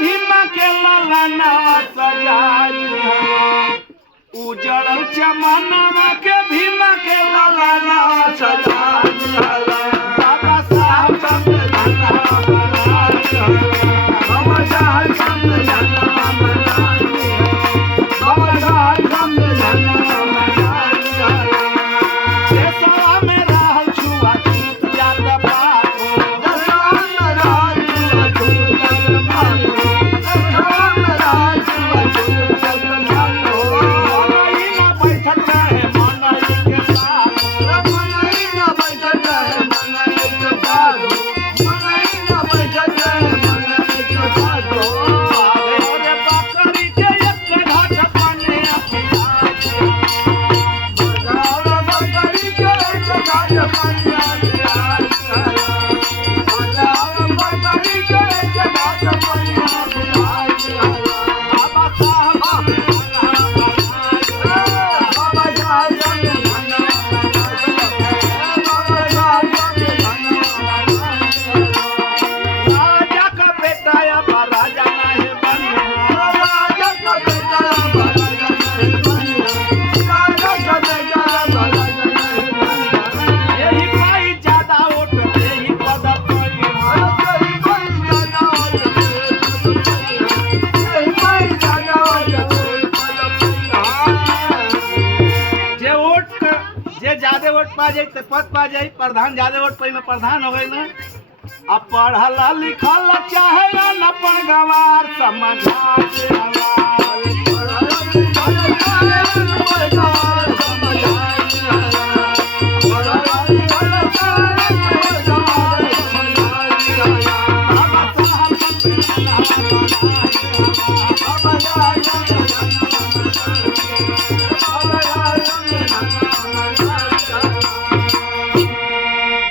भीमा के लालाना सजा दिहला उजड़ल चमनवा के भीमा के लालाना सजा दिहला बाबा साहब संविधानवा बना दिहला बाबा साहब संविधानवा बना दिहला बाबा साहब संविधानवा बना दिहला देशवा में रहल छुआछूत जात पात देशवा में रहल छुआछूत जात पात देशवा में रहल छुआछूत जात पात मनई ना बैठत रहे मनई के साथ मनई ना बैठत रहे मनई के साथ मनई ना बैठत रहे मनई के साथ अरे बकरी के एक घाट पाने राजा का बेटा या राजा नहीं बनना राजा का बेटा या राजा नहीं बनना राजा का बेटा या राजा नहीं बनना यही पाई ज्यादा वोट यही पद पाई यही पाई ज्यादा वोट यही पाई ज्यादा वोट जे वोट जे ज्यादा वोट पा जाए तो पद पा जाए प्रधान ज्यादा वोट पाई में प्रधान हो गई ना अब पढ़ल लिखल चाहे न गवार समझा के